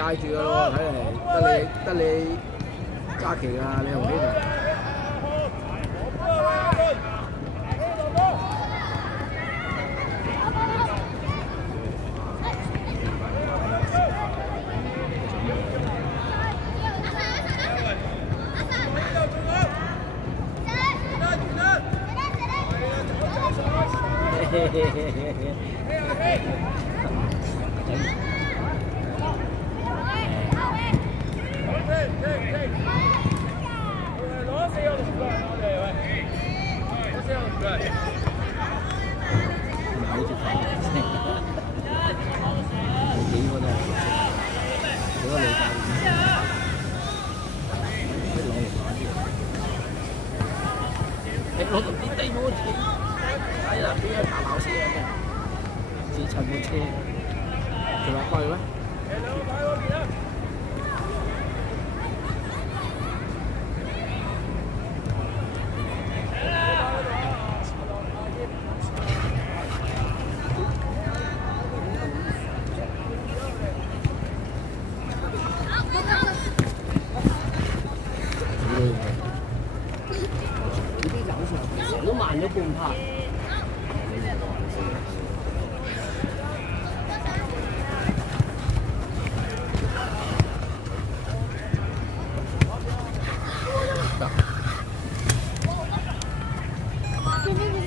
挨住㗎咯，睇嚟得你嘉琪啊，你同呢度。攞到啲地冇錢，係啦，俾人打鬧死人嘅，自陳部車，仲話貴咩？都慢咗半拍。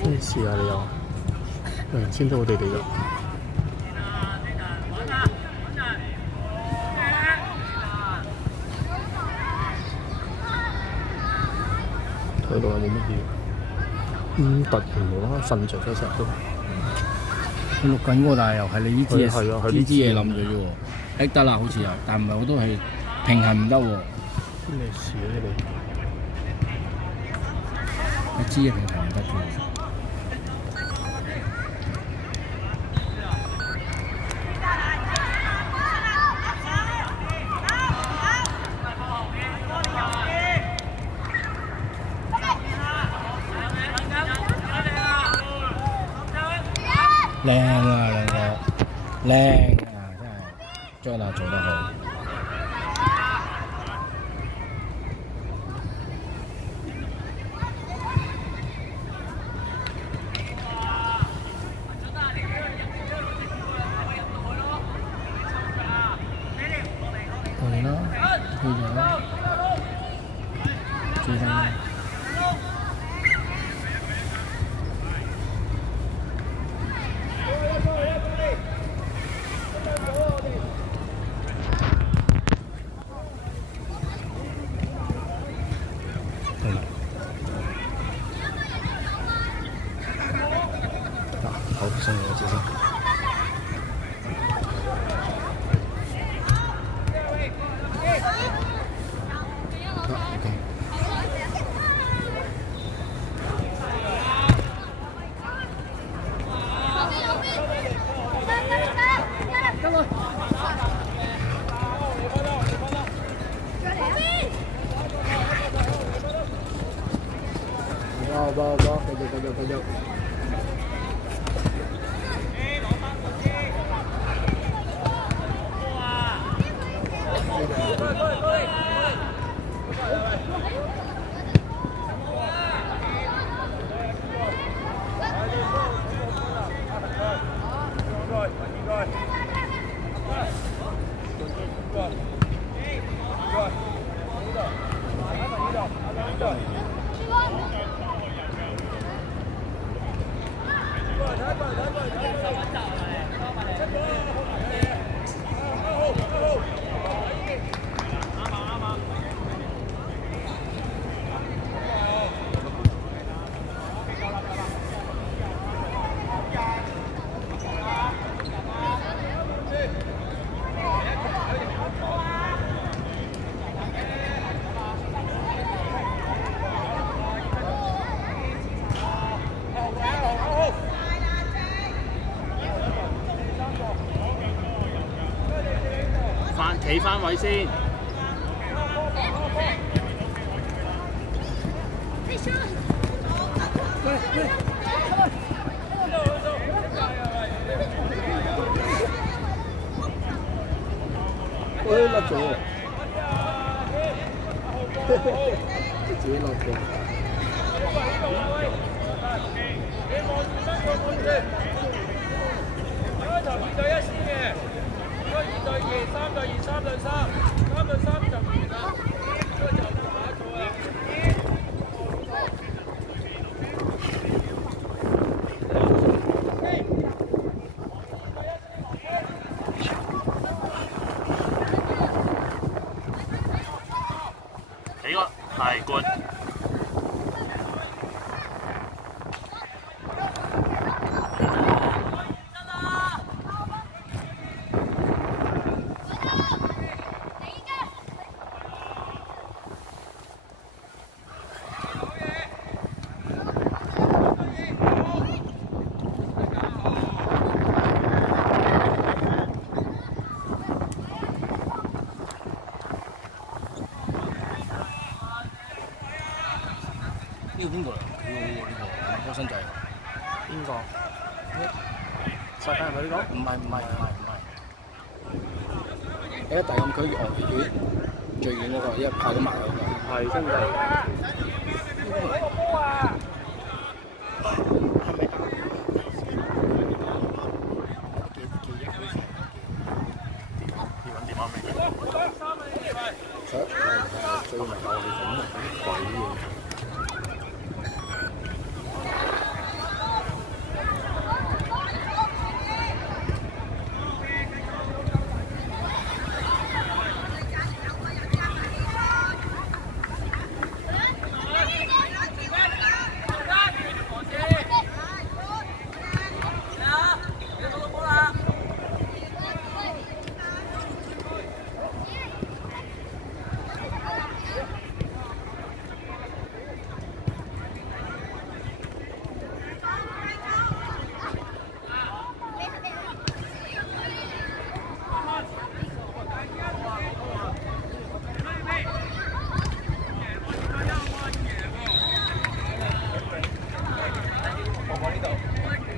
咩事啊你又？先到我哋嚟啦。睇落有冇乜嘢？突然無啦啦瞓着咗成日都。佢錄緊喎，但係又係你呢支嘢，呢支嘢冧咗啫喎。得啦，好似又，但唔係我都係平衡唔得喎。咩事啊你？一支嘢平衡唔得嘅。靚啊兩個，靚啊真係 Jana 做得好。係啦，去咗啦，追翻啦。好，上嚟我接先。繼續。企翻位先。喂，甩咗喎！自己落嘅。幾個係 good。呢個邊個嚟？呢個波身仔。邊個？世界係咪呢個？唔係。你一大禁區遠最遠嗰個，一跑到埋嗰個。係真係。係咪啊？要揾電話咩？最咪教你咁鬼嘢。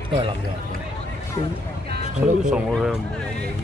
都係林洋嘅。推送我佢又冇理嘅。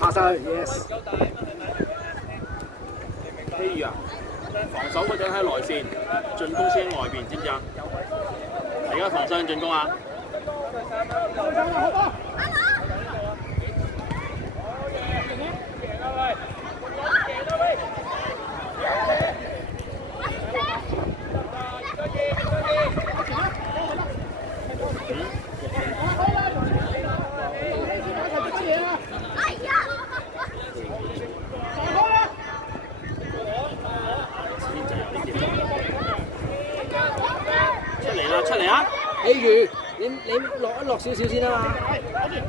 下晒 yes。譬如啊，防守嗰陣喺內線，進攻先喺外邊，知唔知啊？而家防守定進攻啊？比如你落少少先啊嘛，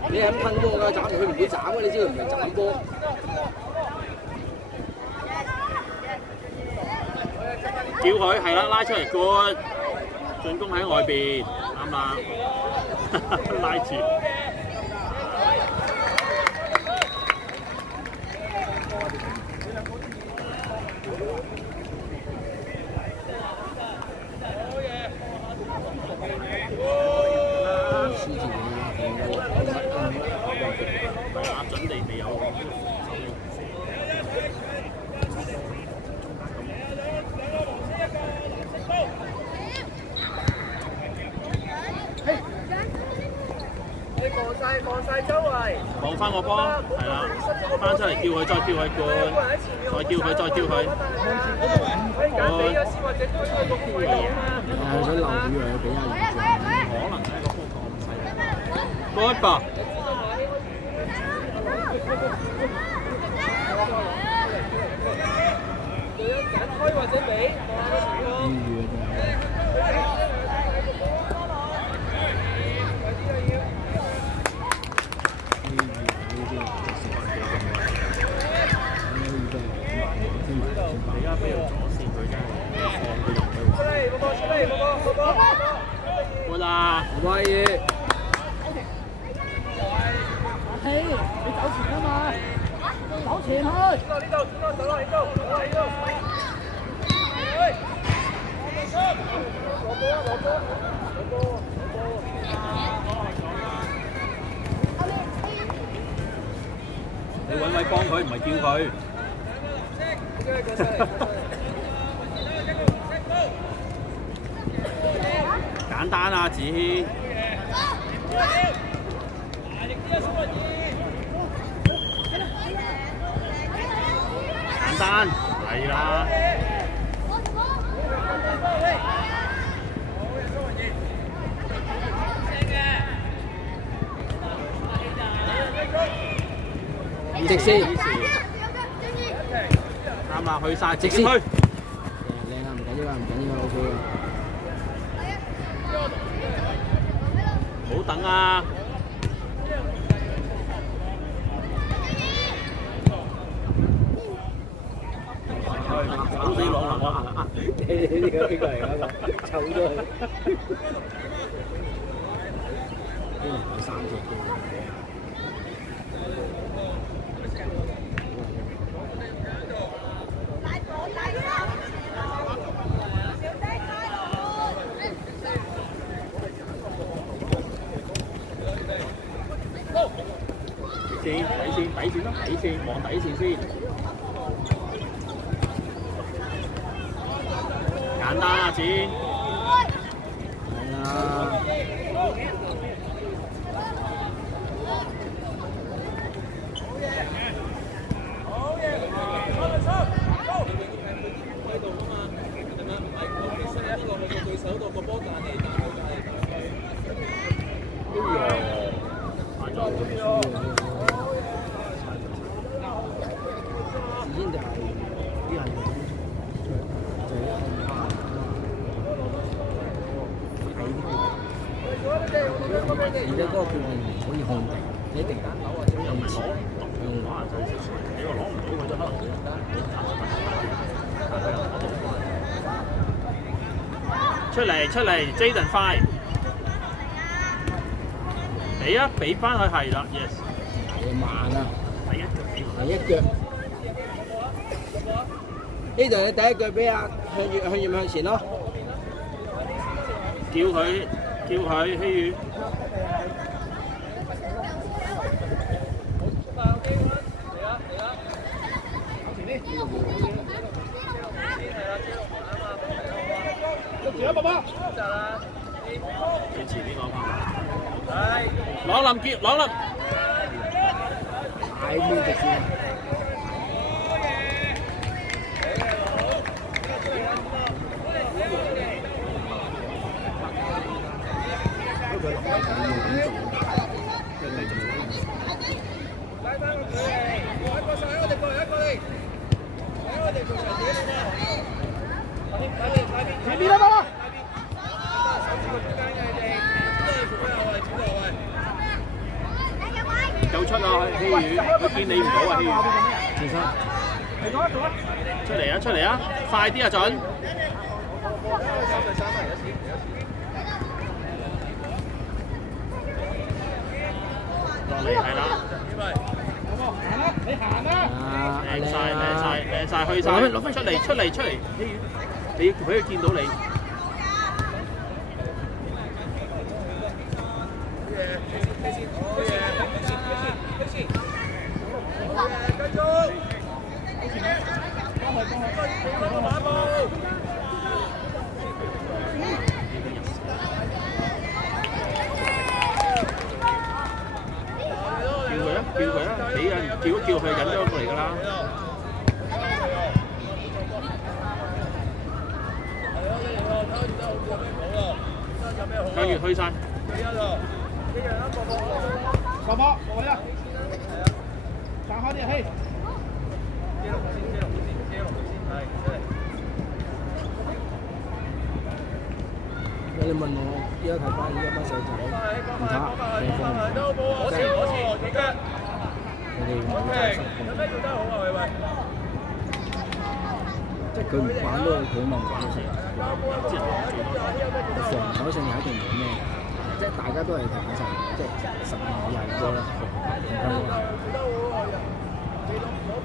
你係咁噴波㗎，斬佢唔會斬㗎，你知佢唔係斬波。叫佢係啦，拉出嚟 good， 進攻喺外邊，啱啦，拉住。準地未有。望晒周圍，望翻個波，係啦，翻出嚟叫佢，再叫佢灌，再叫佢，再叫佢。可以揀俾咗先，或者都出個配合啊。係想留住佢俾阿袁。可能係個波咁細。Good 吧。揀開或者俾。而家飛到左線，佢真係放佢入去。出嚟，嗰個。好啦，威嘢。嘿，你走前啊嘛，走前去。呢度，走落呢度。攞波。你揾位幫佢，唔係叫佢。簡單啊，子軒。簡單，係啦。直線。啱啦，去晒直線去。靚啊，唔緊要啊，OK 啊。唔好等啊！走死朗能啊！呢個嚟嗰個，臭咗佢。呢個係3隻機。底線咯，底線望底線先，簡單啊，子。係啊。而家嗰個決定唔可以控定，你一定打扭或者又唔係攞，用攞就你話攞唔到佢就可能出嚟 ，Jaden 快，俾啊，俾翻佢係啦 ，yes。你慢啊！第一腳俾佢。第一腳。呢度你第一腳俾啊，向越向前咯。叫佢，希宇。最前邊個嘛？朗林叫朗林。太邊直線。前面啦，爸爸。希宇，佢見你唔到啊，希宇。其實出嚟啊！出嚟啊！快啲啊，準！落嚟係啦。你行啦！靚晒，去晒！攞翻出嚟！希宇，你要俾佢見到你。叫佢啊！俾人叫一叫佢引咗過嚟㗎啦。向月去晒。小波，我呀，打開啲氣。你問我依家睇翻依家班細仔唔打地方，即係我哋唔會再失控。即係佢唔玩都佢問題嘅，防守性係一定冇咩，即係大家都係踢緊即係12以下嘅波啦，唔香港。攞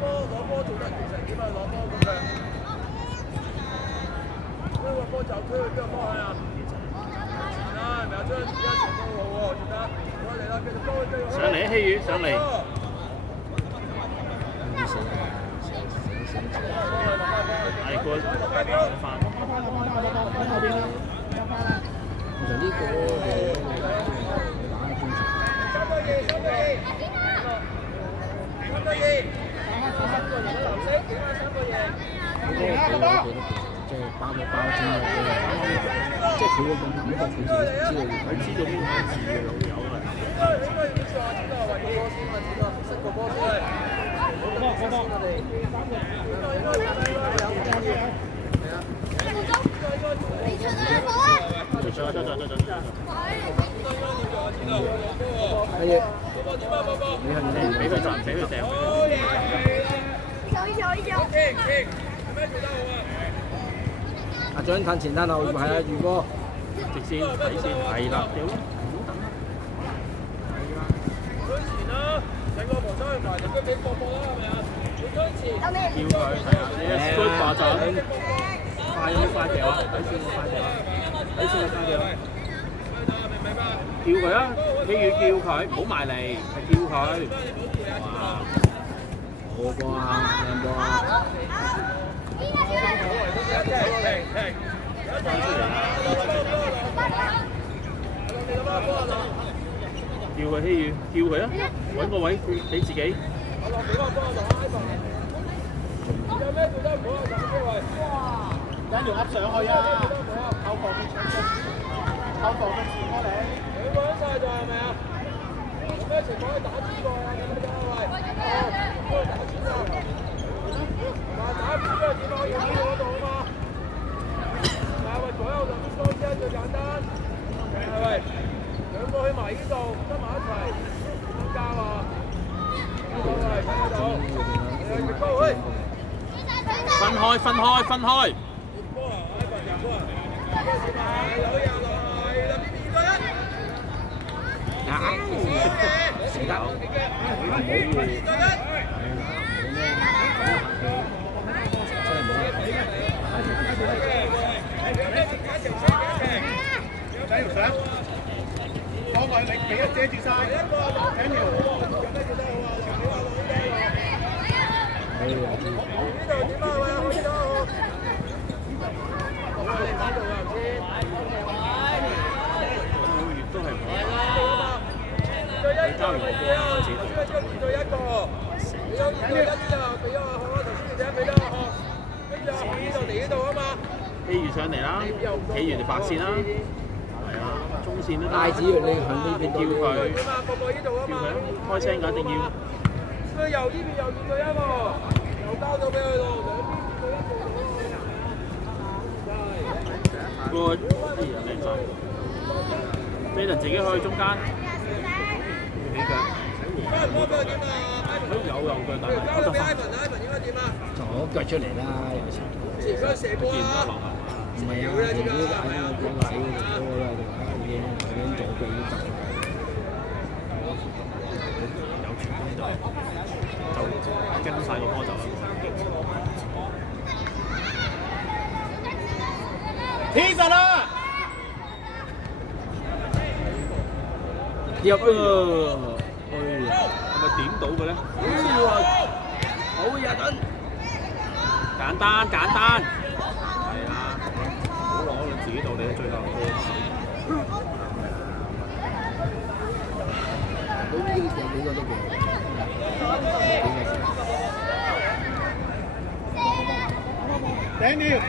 波做得其實點啊？攞波咁樣，推個波就推去邊個方向啊？係咪啊？將而家成功好喎，做得好嚟啦！繼續波，繼續上嚟啊，希宇上嚟。係過翻。其實呢個嘅打嘅中場。即係包嘅包真係即係佢嗰種感覺，佢自己知道邊個字嘅老友啦。你俾佢賺，俾佢掟。阿張探前探後，係啊，如果直線底線係啦，屌，唔好等啦，係啦。推前啦，整個防守去埋，就跟俾博啦，係咪啊？你推前，叫佢係啊，你 scoop 霸陣，快啲快掉啊！底線快掉啊！底線快掉啊！叫佢啊！希宇叫佢，唔好埋嚟，係叫佢。哇！好波啊，靚波啊！叫佢希宇，叫佢啊！揾個位俾自己。有咩做得唔好啊？站車位。跟住噏上去啊！後防嘅前過嚟。兩個人晒就係咪啊？有咩情況可以打轉過啊？有冇得喂？可以打轉啊！同埋打邊個點可以喺嗰度啊嘛？係咪左右兩邊多啲最簡單？係咪？兩個去埋呢度，跟埋一齊，點交啊？係睇得到。越高去。分開，分開，分開。波啊！波啊！有人落嚟啦！邊個人？死得！放埋你俾人遮住晒。緊要。呢度點啊？喂，好咗。好啊，你喺度啊，先。月都係唔好。對一個唔好啊！2對1個。你有2對1之後，俾咗阿學啊，頭先你睇俾咗阿學，跟住阿學呢度嚟呢度啊嘛。希宇上嚟啦，企完條白線啦。係啊，中線都得。帶子你向呢邊叫佢。叫佢開聲㗎，一定要。佢右呢邊又2對1喎，又交咗俾佢咯，兩邊2對1做。個靚仔。俾人自己去中間。起腳。開唔開俾佢點啊？有嘅，但係交咗俾 Ivan 啊 ，Ivan 應該點啊？就攞腳出嚟啦，有時。前嗰射波啊！唔係啊，佢啲眼嗰個仔嗰個喺度已經左腳已經走。有傳就跟晒個波走啦。天實啦！入啊！係咪點到嘅咧？好嘢準！簡單，係啊，唔好攞你自己到你最後。都呢幾個都幾。頂掉！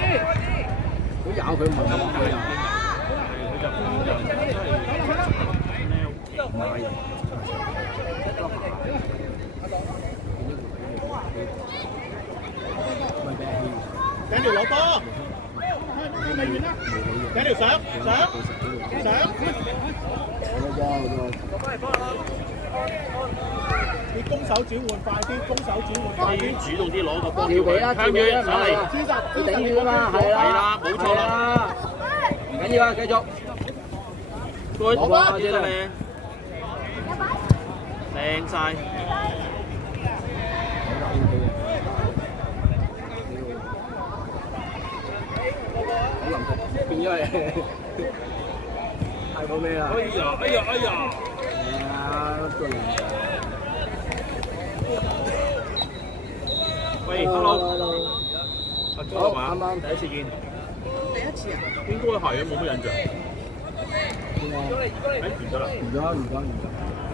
好咬佢唔係咁佢啊！買人。頂條攞波，未完啦！頂條上！你攻手轉換快啲，攻手轉換快啲，主動啲攞個波調皮啦，向遠上嚟，佢頂住㗎嘛，係啦，冇錯啦，唔緊要啊，繼續。攞波真係靚晒。變咗係太過咩啦？哎呀！係啊，對。喂 ，hello， 阿哥係嘛？啱啱第一次見。第一次啊？應該係啊，冇乜印象。誒，完咗啦。完咗。